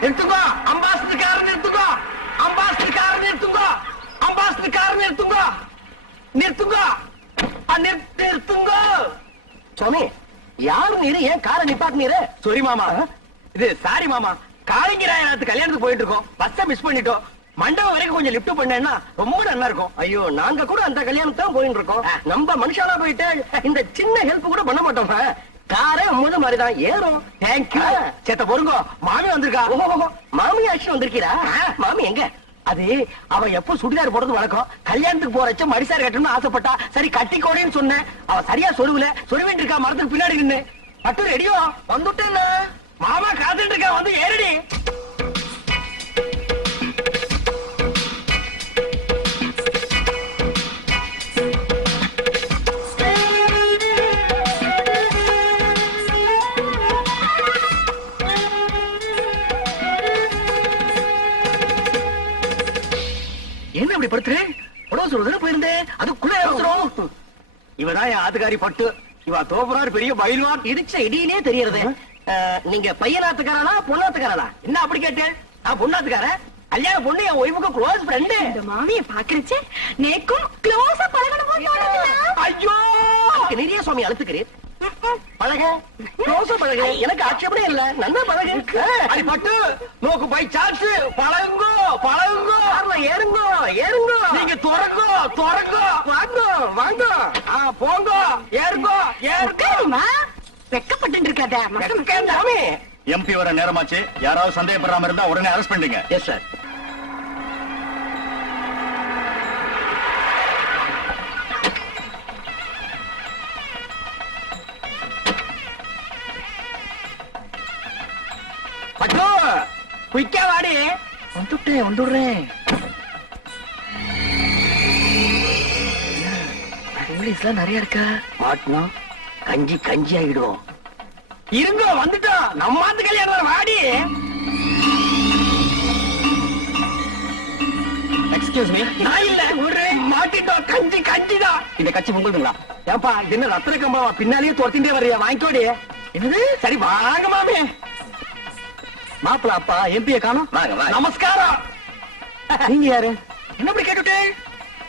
நிறுத்துங்கோ ambassador car நிறுத்துங்கோ ambassador car நிறுத்துங்கோ ambassador car நிறுத்துங்கோ நிறுத்துங்கோ நிறுத்துங்கோ சுவாமி யாரு நீரு ஏன் காரை நிப்பாட்டு நீரு சாரி மாமா இது சாரி மாமா காளிங்கராயத்து கல்யாணத்துக்கு போயிட்டு இருக்கோம் பஸ்ஸ மிஸ் பண்ணிட்டோம் மண்டபம் வரைக்கும் கொஞ்சம் லிஃப்ட் பண்ணேன்னா ரொம்ப நல்லா இருக்கும் ஐயோ நாங்க கூட அந்த கல்யாணத்துக்கு தான் போயிட்டு இருக்கோம் நம்ம மனுஷாலா போயிட்டு இந்த சின்ன ஹெல்ப் கூட பண்ண மாட்டோம் முத மாதிரிதான். ஏறும் தேங்க்யூ சேத்த பொறுங்கோ. மாமி வந்திருக்கா? மாமி ஆட்சி வந்திருக்கீரா? மாமி எங்க? அது அவ எப்ப சுடிதார் போடுறது வழக்கம். கல்யாணத்துக்கு போறச்ச மடிசார் கட்டணும்னு ஆசைப்பட்டா. சரி கட்டிக்கோடேன்னு சொன்னேன். அவ சரியா சொருவுல சொருவிட்டு இருக்கா மரத்துக்கு பின்னாடி நின்னு. பட்டு ரெடியோ? வந்துட்டேன் மாமா காத்துட்டு இருக்கா வந்து ஏறடி. ஆத்துக்காரி பட்டு. இவ தோப்புறாரு பெரிய பயில்வான். இடிச்ச இடியிலே தெரியறது. நீங்க பையனாத்துக்காரனா பொண்ணாத்துக்காரனா? என்ன அப்படி கேட்டேன்? நான் பொண்ணாத்துக்காரன். கல்யாண பொண்ணு என் ஒய்ஃபுக்கு க்ளோஸ் ஃப்ரெண்டு இந்த மாமிய பாக்குறச்சே நேக்கும் க்ளோஸா பழகணும் ஐயோ! நிறைய சுவாமி அழுத்துக்கிறேன். பழக. க்ளோஸா பழக. எனக்கு ஆட்சேபனே இல்ல. நல்லா பழக. அடி பட்டு நோக்கு பை சான்ஸ். பழகுங்கோ பழகுங்கோ. ஏறுங்கோ ஏறுங்கோ. நீங்க துறங்கோ துறங்கோ. வாங்கோ வாங்கோ. ஆ, போங்கோ. ஏறுங்கோ ஏறுங்கோ. வெக்கப்பட்டு இருக்காத எம்பி வர நேரமாச்சு. யாராவது சந்தேகப்படுறாம இருந்தா உடனே அரெஸ்ட் பண்ணுங்க எஸ் சார் குயிக்கா வாடி. வந்துட்டேன் வந்துடுறேன். நிறைய இருக்கா? மாட்டணும் கஞ்சி கஞ்சி ஆகிடுவோம் இருங்க வந்துட்டோம் நம்ம ஆத்து கல்யாணம் வாடி. எக்ஸ்கியூஸ் மீ நான் இல்ல. ஒரு மாட்டிட்டோம் கஞ்சி கஞ்சிதான். இந்த கட்சி உங்களுதுங்களா ஏப்பா என்ன ரத்தன கம்பாவா பின்னாலேயே துரத்திட்டே வர்றியா? வாங்கிக்கோடி. என்னது? சரி வாங்க மாமே. மாப்பிள அப்பா எம்பிய காணோம். வாங்க வாங்க. நமஸ்காரம். நீங்க யாரு? என்ன இப்படி கேட்டுட்டே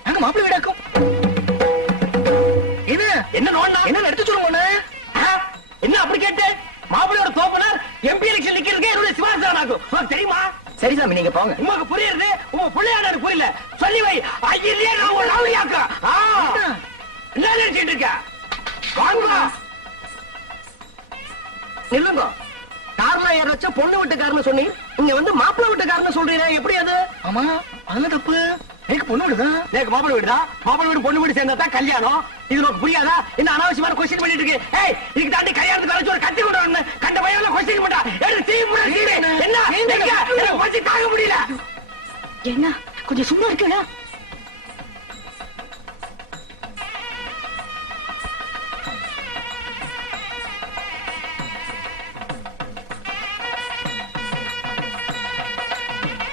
நாங்க மாப்பிள்ளை வீடாக்கும் இது என்ன நோண்டா என்ன எடுத்து சொல்லுங்க என்ன அப்படி கேட்டு மாப்பிள்ளையோட தோப்பனார் எம்பி எலெக்ஷன் நிக்கிறதுக்கு என்னுடைய சிவாசனாக்கும் உனக்கு தெரியுமா? சரி சாமி நீங்க போங்க. உமக்கு புரியுது உங்க பிள்ளையாட எனக்கு புரியல சொல்லி வை. ஐயிலே நான் ஒரு லாவரியாக்கா என்ன நினைச்சிட்டு இருக்க? வாங்க. நில்லுங்க. ஏற வச்ச பொண்ணு வீட்டுக்காரன்னு சொன்னீங்க இங்க வந்து மாப்பிள்ளை வீட்டுக்காரன்னு சொல்றீங்க எப்படி அது? ஆமா அது தப்பு. எனக்கு பொண்ணு விடுதான் எனக்கு மாப்பிள்ளை வீடு தான் மாப்பிள்ளை வீடு பொண்ணு வீடு சேர்ந்தா தான் கல்யாணம். இது உனக்கு புரியாதா? என்ன அனாவசியமான கொஸ்டின் பண்ணிட்டு இருக்கு. ஏய் இதுக்கு தாண்டி கல்யாணத்துக்கு வரைச்சு ஒரு கத்தி விடுறோம்னு கண்ட பையன் கொஸ்டின் பண்ணா எடுத்து தீ தீ என்ன? தாங்க முடியல. என்ன? கொஞ்சம் சும்மா இருக்கல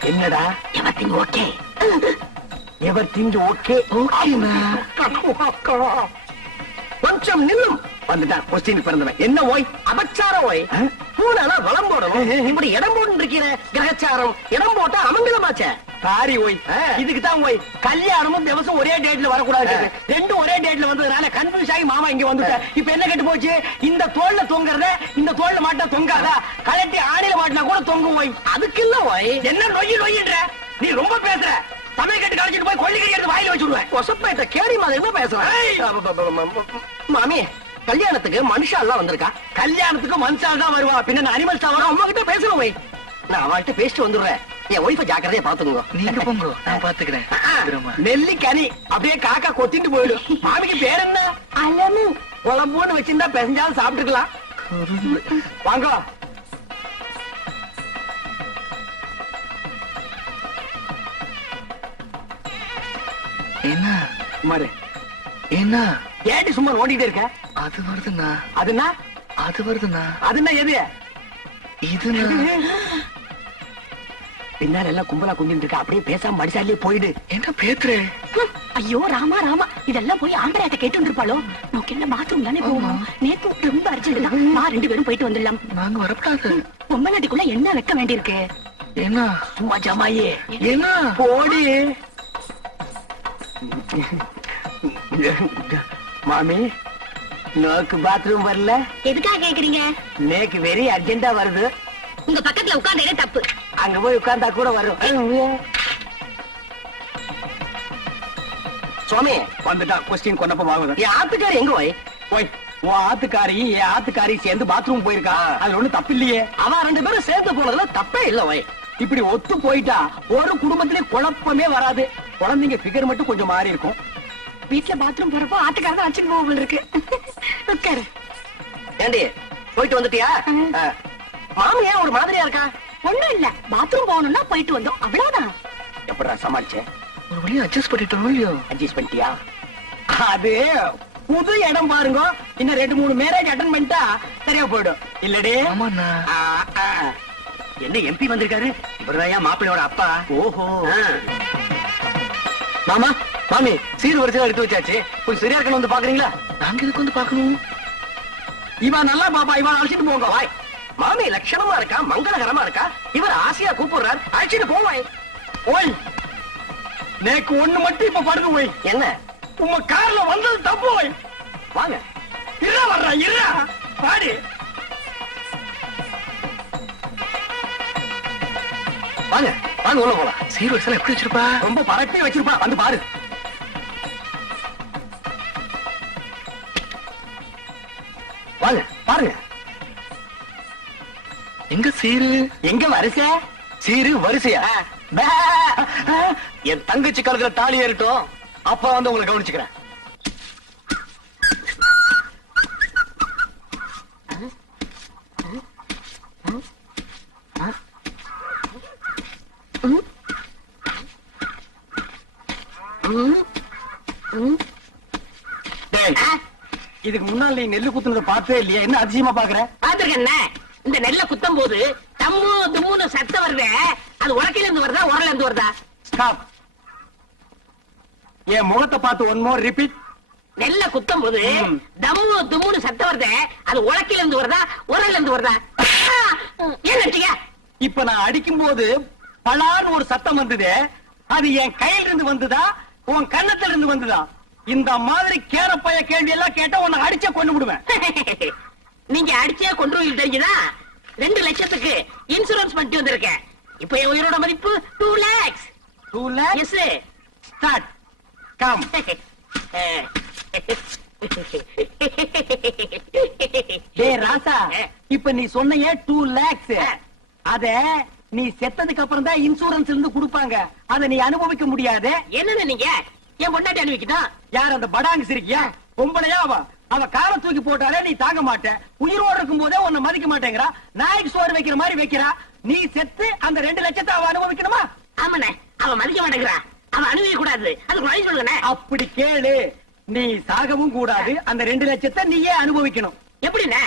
என்னடா எவர்திங் ஓகே எவர்திங் ஓகே ஓகேனா கொஞ்சம் நில்லும் வந்துட்டான் கொஸ்டின் பிறந்தவன் என்ன ஓய் அபச்சார ஓய் பூனால வளம் போடணும் இப்படி இடம் போட்டு இருக்கிற கிரகச்சாரம் இடம் போட்டா அமங்கலமாச்சே சாரி ஓய் இதுக்கு தான் ஓய் கல்யாணமும் திவசம் ஒரே டேட்ல வரக்கூடாது. ரெண்டும் ஒரே டேட்ல வந்ததுனால கன்ஃபியூஸ் ஆகி மாமா இங்க வந்துட்டேன் இப்ப என்ன கெட்டு போச்சு? இந்த தோல்ல தொங்குறத இந்த தோல்ல மாட்டா தொங்காதா? கலட்டி ஆணில மாட்டினா கூட தொங்கும் ஓய் அதுக்கு இல்ல ஓய் என்ன நொய்யி நொய்யின்ற? நீ ரொம்ப பேசுற. சமய கட்டு கழிச்சிட்டு போய் கொல்லிக்கறி எடுத்து வாயில வச்சுடுவேன். கொசப்பேட்ட கேடி மாதிரி பேசுறேன் மாமி கல்யாணத்துக்கு மனுஷா எல்லாம் வந்திருக்கா. கல்யாணத்துக்கு மனுஷால் தான் வருவா. பின்ன அனிமல்ஸ் வரும் உங்ககிட்ட பேசுறேன் போய் நான் அவள்கிட்ட பேசிட்டு வந்துடுறேன். என் ஒய்ஃப ஜாக்கிரதையா பாத்துங்க நீங்க போங்க நான் பாத்துக்கிறேன் நெல்லி கனி அப்படியே காக்கா கொத்திட்டு போயிடும் மாமிக்கு பேர் என்ன? அலமு. குழம்புன்னு வச்சிருந்தா பெஞ்சாலும் சாப்பிட்டுக்கலாம். வாங்க. என்ன? மாறு. என்ன? ஏடி சும்மா ஓடிட்டே இருக்க? அது வருதுண்ணா. அதுன்னா? அது வருதுண்ணா. அதுன்னா எது? இதுண்ணா. பின்னால எல்லாம் கும்பலா குந்திட்டு இருக்க அப்படியே பேசாம மடிசாலே போயிடு. என்ன பேத்துறே? ஐயோ ராமா ராமா இதெல்லாம் போய் ஆம்பளையாட்ட கேட்டு இருப்பாளோ நமக்கு என்ன பாத்ரூம் தானே போகணும் நேத்து ரொம்ப அர்ஜென்ட் தான் வா ரெண்டு பேரும் போயிட்டு வந்துடலாம். நாங்க வரப்படாது. பொம்மநாட்டிக்குள்ள என்ன வைக்க வேண்டியிருக்கு? என்ன? சும்மா ஜமாயே. என்ன? போடி. மாமி நோக்கு பாத்ரூம் வரல? எதுக்காக கேக்குறீங்க? நேக்கு வெரி அர்ஜென்டா வருது. உங்க பக்கத்துல உட்கார்ந்ததே தப்பு. அங்க போய் உட்கார்ந்தா கூட வரும். சுவாமி வந்துட்டா. கொஸ்டின் கொன்னப்ப ஆகுது என் ஆத்துக்காரி எங்க போய்? போய். உன் ஆத்துக்காரி என் ஆத்துக்காரி சேர்ந்து பாத்ரூம் போயிருக்கா. அதுல ஒண்ணு தப்பு இல்லையே. அவன் ரெண்டு பேரும் சேர்ந்து போனதுல தப்பே இல்ல வை இப்படி ஒத்து போயிட்டா ஒரு குடும்பத்திலே குழப்பமே வராது. குழந்தைங்க ஃபிகர் மட்டும் கொஞ்சம் மாறி இருக்கும். வீட்டுல பாத்ரூம் போறப்போ ஆத்துக்காரதான் அச்சுன்னு போகல இருக்கு. உட்காரு. ஏண்டி போயிட்டு வந்துட்டியா? ஆ. மாமி ஏன் ஒரு மாதிரியா இருக்கா? ஒண்ணும் இல்ல. பாத்ரூம் போகணும்னா போயிட்டு வந்தோம். அவ்வளவுதான். எப்படா சமாளிச்சேன் ஒரு வழியா அட்ஜஸ்ட் பண்ணிட்டோம் இல்லையோ? அட்ஜஸ்ட் பண்ணிட்டியா? அது புது இடம் பாருங்க. இன்னும் ரெண்டு மூணு மேரேஜ் அட்டன் பண்ணிட்டா சரியா போயிடும். இல்லடே. ஆமாண்ணா. ஆ, ஆ. என்ன எம்பி வந்திருக்காரு? இவர்தான் மாப்பிள்ளையோட அப்பா. ஓஹோ. மாமா மாமி சீர் வரிசையா எடுத்து வச்சாச்சு. கொஞ்சம் சரியா இருக்கணும் வந்து பாக்குறீங்களா? நாங்க இதுக்கு வந்து பாக்கணும் இவன் நல்லா பாப்பா இவன் அழைச்சிட்டு போங்க. வாய். மாமி லட்சணமா இருக்கா? மங்களகரமா இருக்கா? இவர் ஆசையா கூப்பிடுறார். அழைச்சிட்டு போவாய் ஓய். நேக்கு ஒண்ணு மட்டும் இப்ப படுது ஓய். என்ன? உங்க கார்ல வந்தது தப்பு ஓய். வாங்க. இருடா வர்றா இருடா. பாடி. வாங்க வாங்க உள்ள போலாம். சீர் வரிசையில எப்படி வச்சிருப்பா? ரொம்ப பரப்பி வச்சிருப்பா. வந்து பாரு. வாங்க பாருங்க. எங்க சீரு? எங்க வரிசை? சீரு வரிசையா. என் தங்கச்சி கழுத்துல தாலி ஏறிட்டோம். அப்ப வந்து உங்களை கவனிச்சுக்கிறேன். இதுக்கு முன்னால நீ நெல்லு குத்துனதை பார்த்தே இல்லையா? என்ன அதிசயமா பாக்குற பாத்துருக்கண்ண இந்த நெல்ல குத்தும் போது தம்மு தும்முன்னு சத்தம் வருதே அது உலக்கையில இருந்து வருதா உரல இருந்து வருதா? ஸ்டாப் என் முகத்தை பார்த்து ஒன் மோர் ரிப்பீட் நெல்ல குத்தும் போது. தம்மு தும்முன்னு சத்தம் வருதே அது உலக்கையில இருந்து வருதா உரல இருந்து வருதா? ஏன் நட்டீங்க இப்ப நான் அடிக்கும் போது பலான்னு ஒரு சத்தம் வந்தது அது என் கையில இருந்து வந்ததா உன் கன்னத்துல இருந்து வந்ததா? இந்த மாதிரி கேரப்பைய கேள்வி எல்லாம் கேட்டா உன்னை அடிச்ச கொண்டு விடுவேன் நீங்க அடிச்சே கொண்டு தெரிஞ்சுதா? ரெண்டு லட்சத்துக்கு இன்சூரன்ஸ் பண்ணிட்டு வந்திருக்கேன். இப்ப என் உயிரோட மதிப்பு two lakhs two lakhs start come டே ராசா இப்ப நீ சொன்னியே டூ லேக்ஸ் அத நீ செத்ததுக்கு அப்புறம் தான் இன்சூரன்ஸ் இருந்து கொடுப்பாங்க. அத நீ அனுபவிக்க முடியாது. என்னன்னு நீங்க? என் பொண்டாட்டி அனுப்பிக்கிட்டோம் யார் அந்த படாங்கு சிரிக்கியா? பொம்பளையா அவ? அவ காலை தூக்கி போட்டாலே நீ தாங்க மாட்ட. உயிரோட இருக்கும் போதே உன்னை மதிக்க மாட்டேங்கிறா. நாய்க்கு சோறு வைக்கிற மாதிரி வைக்கிறா. நீ செத்து அந்த ரெண்டு லட்சத்தை அவ அனுபவிக்கணுமா? ஆமாண்ணே. அவன் மதிக்க மாட்டேங்கிறா. அவன் அனுபவிக்க கூடாது. அதுக்கு வழி சொல்லுங்கண்ணே. அப்படி கேளு. நீ சாகவும் கூடாது. அந்த ரெண்டு லட்சத்தை நீயே அனுபவிக்கணும். எப்படிண்ணே?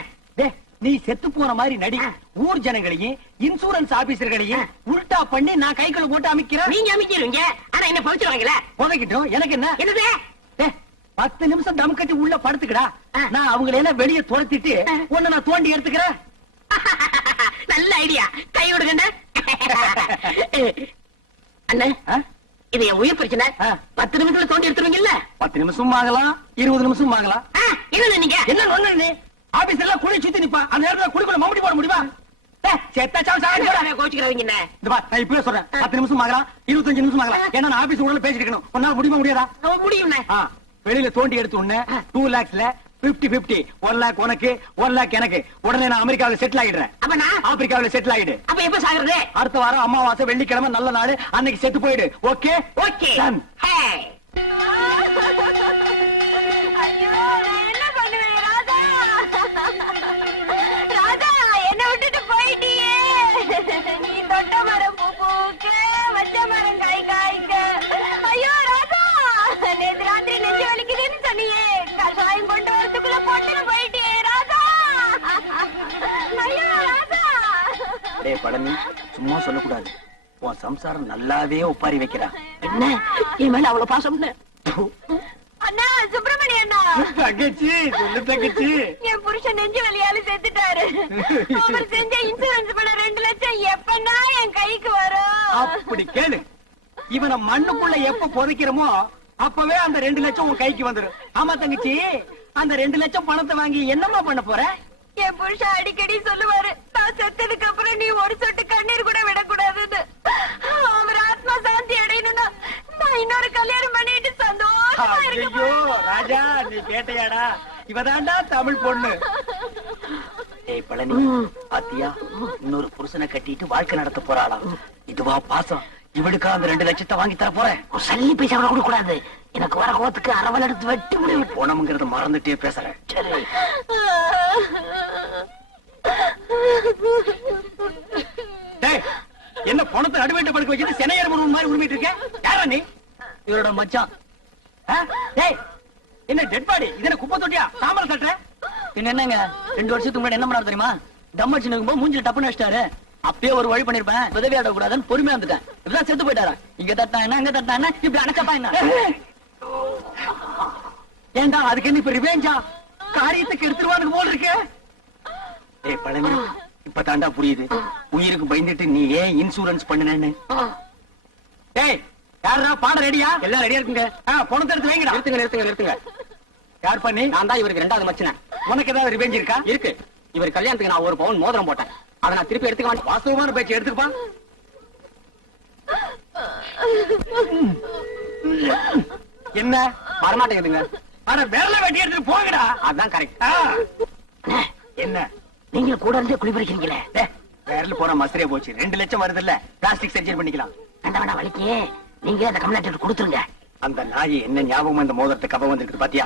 நீ செத்து போன மாதிரி நடி. ஊர் ஜனங்களையும் இன்சூரன்ஸ் ஆபீசர்களையும் உல்டா பண்ணி நான் கைக்குள்ள போட்டு அமைக்கிறேன். நீங்க அமைக்கிறீங்க. ஆனா என்ன பவிச்சிருவாங்களே புதைக்கிட்டோம். எனக்கு என்ன? என்னது? பத்து நிமிஷம் தம் கட்டி உள்ள படுத்துக்கடா. நான் அவங்களை எல்லாம் வெளியே துரத்திட்டு ஆ. உன்னை நான் தோண்டி எடுத்துக்கிறேன்? நல்ல ஐடியா. கை விடுங்கண்ணே. அண்ணே? இது என் உயிர் பிரச்சனை. பத்து நிமிஷத்துல தோண்டி எடுத்துருவீங்கல்ல? பத்து நிமிஷம் ஆகலாம் இருபது நிமிஷம் ஆகலாம். ஆ, என்னண்ணே நீங்க? என்ன ஒண்ணு ஆபீஸ் எல்லாம் குழி சுத்தி நிப்பா. அந்த நேரத்துல குடிக்குள்ள மம்படி போட முடியுமா? பத்து நிமிஷம் ஆகலாம் இருபத்தஞ்சு நிமிஷம் ஆகலாம். ஏன்னா நான் ஆபீஸ் உள்ள பேசிட்டு இருக்கணும். உன்னால முடியுமா முடியாதா? முடியும்ண்ணே. ஆ, வெளியில தோண்டி எடுத்த உடனே டூ லேக்ஸ்ல பிப்டி பிப்டி ஒன் லேக் உனக்கு ஒன் லேக் எனக்கு. உடனே நான் அமெரிக்காவில செட்டில் ஆகிடுறேன் அப்ப நான்? ஆப்பிரிக்காவில செட்டில் ஆகிடு அப்ப எப்ப சாகுறது? அடுத்த வாரம் அமாவாசை வெள்ளிக்கிழமை நல்ல நாள். அன்னைக்கு செத்து போயிடு. ஓகே ஓகே விட்டுட்டு போயிட்டியே. நீ தொட்ட மரம் பூ பூக்க வச்ச மரம் காய் காய்க்க சும்மா சொல்லக்கூடாது. உன் சம்சாரம் நல்லாவே ஒப்பாரி வைக்கிறா. என்ன? என் மேல அவ்வளவு பாசம்னு அண்ணா சுப்பிரமணிய அண்ணா தங்கச்சி சொல்லு தங்கச்சி. என் புருஷன் நெஞ்சு வலியால செத்துட்டாரு. அவர் செஞ்ச இன்சூரன்ஸ் பணம் ரெண்டு லட்சம் எப்பன்னா என் கைக்கு வரும். இப்படி கேளு. இவனை மண்ணுக்குள்ள எப்ப புதைக்கிறோமோ அப்பவே அந்த ரெண்டு லட்சம் உன் கைக்கு வந்துரும். ஆமா தங்கச்சி அந்த ரெண்டு லட்சம் பணத்தை வாங்கி என்னம்மா பண்ண போற? என் புருஷன் அடிக்கடி சொல்லுவாரு நான் செத்ததுக்கு அப்புறம் நீ ஒரு சொட்டு கண்ணீர் கூட விடக்கூடாதுன்னு. அவர் ஆத்மா சாந்தி அடையணும்னா நான் இன்னொரு கல்யாணம் பண்ணிட்டு சந்தோஷமா இருக்க ஐயோ. ராஜா நீ கேட்டையாடா. இவதாண்டா தமிழ் பொண்ணு. ஏய் பழனி பாத்தியா? இன்னொரு புருஷனை கட்டிட்டு வாழ்க்கை நடத்த போறாளாம் இதுவா பாசம். இவளுக்கா அந்த ரெண்டு லட்சத்தை வாங்கி தர போறேன். ஒரு சல்லி பைசா கூட கொடுக்க கூடாது. எனக்கு வர கோத்துக்கு அரவல் எடுத்து வெட்டி முடியும் போனமுங்கிறத மறந்துட்டே பேசுறேன். சரி. என்ன பணத்தை நடுவேட்ட படுக்க வச்சு சென்னையர் முருகன் மாதிரி உருமிட்டு இருக்க? யாரா நீ? இவரோட மச்சான். என்ன டெட் பாடி இது குப்பை தொட்டியா? தாமரை தட்டுற? பின்ன என்னங்க? ரெண்டு வருஷத்துக்கு முன்னாடி என்ன பண்ணாரு தெரியுமா? தம் அடிச்சு நிற்கும்போது மூஞ்சில டப்புன்னு வச்சிட்டாரு அப்பயே ஒரு வழி பண்ணிருப்பேன். உதவி ஆடக்கூடாதுன்னு பொறுமையா இருந்துட்டேன் இப்பதான் செத்து போயிட்டாரா. இங்க தட்டா என்ன இங்க தட்டா என்ன? இப்படி அணைச்சப்பா என்ன? ஏண்டா அதுக்கு என்ன இப்ப ரிவேஞ்சா காரியத்துக்கு எடுத்துருவானுக்கு போல இருக்கு. ஏய் பழனி இப்ப தாண்டா புரியுது. உயிருக்கு பயந்துட்டு நீ ஏன் இன்சூரன்ஸ் பண்ணுனேன்னு? ஏய் யாரா பாட ரெடியா? எல்லாம் ரெடியா இருக்குங்க. ஆ, பணத்தை எடுத்து வைங்கடா. நிறுத்துங்க நிறுத்துங்க நிறுத்துங்க. யார் பண்ணி? நான் தான் இவருக்கு ரெண்டாவது மச்சினேன். உனக்கு ஏதாவது ரிவெஞ்ச் இருக்கா? இருக்கு. இவர் கல்யாணத்துக்கு நான் ஒரு பவுன் மோதிரம் போட்டேன். அதை நான் திருப்பி எடுத்துக்க மாட்டேன். வாஸ்தவமான பேச்சு எடுத்துப்பா என்ன? வரமாட்டேங்குதுங்க. அட விரல வெட்டி எடுத்துட்டு போங்கடா. அதான் கரெக்ட். என்ன? நீங்க கூட இருந்தே குளிப்பறிக்கிறீங்களே டே, விரல் போன மசரே போச்சு. ரெண்டு லட்சம் வருதுல்ல. பிளாஸ்டிக் சர்ஜரி பண்ணிக்கலாம். வேண்டாம் வேண்டாம் வலிக்கு. நீங்க அந்த கம்யூனிட்டி கொடுத்துருங்க. அந்த நாய் என்ன ஞாபகம் இந்த மோதிரத்தை கப வந்திருக்கு பாத்தியா?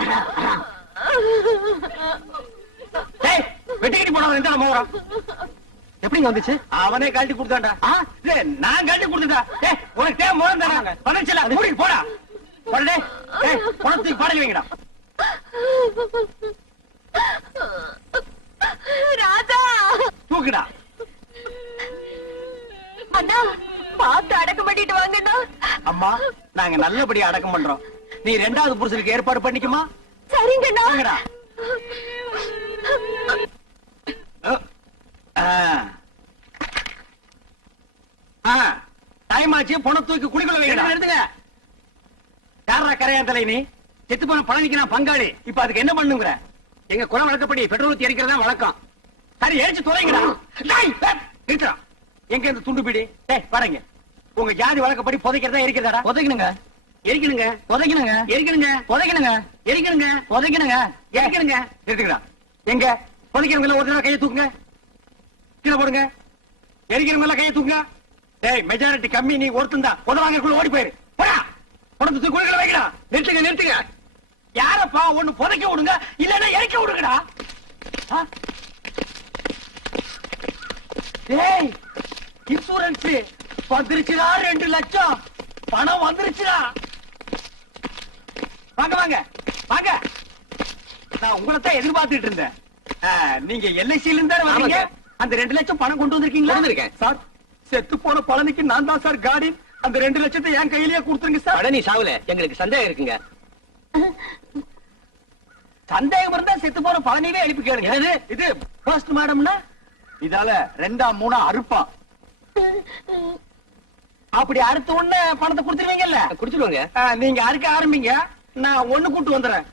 வெட்டிக்கிட்டு போனவன் எந்த மோதிரம்? எப்படிங்க வந்துச்சு? அவனே கழட்டி கொடுத்தான்டா. நான் கழட்டி கொடுத்துட்டா. உனக்கு தேவை மோதிரம் தானே? வந்துச்சுல மூடிட்டு போடா. டேய், பணத்துக்கு பாடல் வைங்கடா. ராஜா! தூக்குடா. அண்ணா பார்த்து அடக்கம் பண்ணிட்டு வாங்கண்ணா. அம்மா நாங்க நல்லபடியா அடக்கம் பண்றோம். நீ ரெண்டாவது புருஷனுக்கு ஏற்பாடு பண்ணிக்குமா? சரிங்கண்ணா. வாங்கடா டைம் ஆச்சு பணம் தூக்கி வைங்கடா எடுத்துங்க யாரா கரையான் தலை நீ? செத்து போன பழனிக்கு நான் பங்காளி. இப்ப அதுக்கு என்ன பண்ணுங்கிற? எங்க குலம் வழக்கப்படி பெட்ரோல் ஊத்தி எரிக்கிறதா வழக்கம். சரி எரிச்சு தொலைங்கடா. நிறுத்துடா. எங்க இந்த துண்டு பிடி? டேய் பாருங்க. உங்க ஜாதி வழக்கப்படி புதைக்கிறதா எரிக்கிறதாடா? உதைக்கணுங்க எரிக்கணுங்க. உதைக்கணுங்க எரிக்கணுங்க. உதைக்கணுங்க எரிக்கணுங்க. உதைக்கணுங்க எரிக்கணுங்க நிறுத்துக்கடா எங்க? புதைக்கிறவங்க எல்லாம் ஒரு தடவை கையை தூக்குங்க. கீழே போடுங்க. எரிக்கிறவங்க எல்லாம் கையை தூக்குங்க. டேய் மெஜாரிட்டி கம்மி நீ ஒருத்தன் தான். உதவாங்கக்குள்ள ஓடி போயிரு. போடா. பணத்தை தூக்கி குளிக்கல வைக்கடா. நிறுத்துங்க நிறுத்துங்க. யாரப்பா ஒண்ணு புதைக்க விடுங்க இல்லன்னா எரிக்க விடுங்கடா? டேய் இன்சூரன்ஸ் வந்துருச்சுடா ரெண்டு லட்சம். பணம் வந்துருச்சுடா. வாங்க வாங்க வாங்க. நான் உங்களை தான் எதிர்பார்த்துட்டு இருந்தேன். நீங்க எல்ஐசில இருந்தா வரீங்க. அந்த ரெண்டு லட்சம் பணம் கொண்டு வந்திருக்கீங்களா? வந்திருக்கேன். சார் செத்து போன பழனிக்கு நான் தான் சார் காடி அந்த ரெண்டு லட்சத்தை என் கையிலேயே கொடுத்துருங்க சார். பழனி சாவுல எங்களுக்கு சந்தேகம் இருக்குங்க. சந்தேகம் இருந்தா செத்து போன பழனிவே எழுப்பி கேளுங்க? இது போஸ்ட் மாடம்னா இதால ரெண்டா மூணா அறுப்பா. அப்படி அறுத்த உடனே பணத்தை கொடுத்துருவீங்கல்ல? குடிச்சிருவாங்க ஆ, நீங்க அறுக்க ஆரம்பிங்க. நான் ஒண்ணு கூட்டு வந்துடுறேன்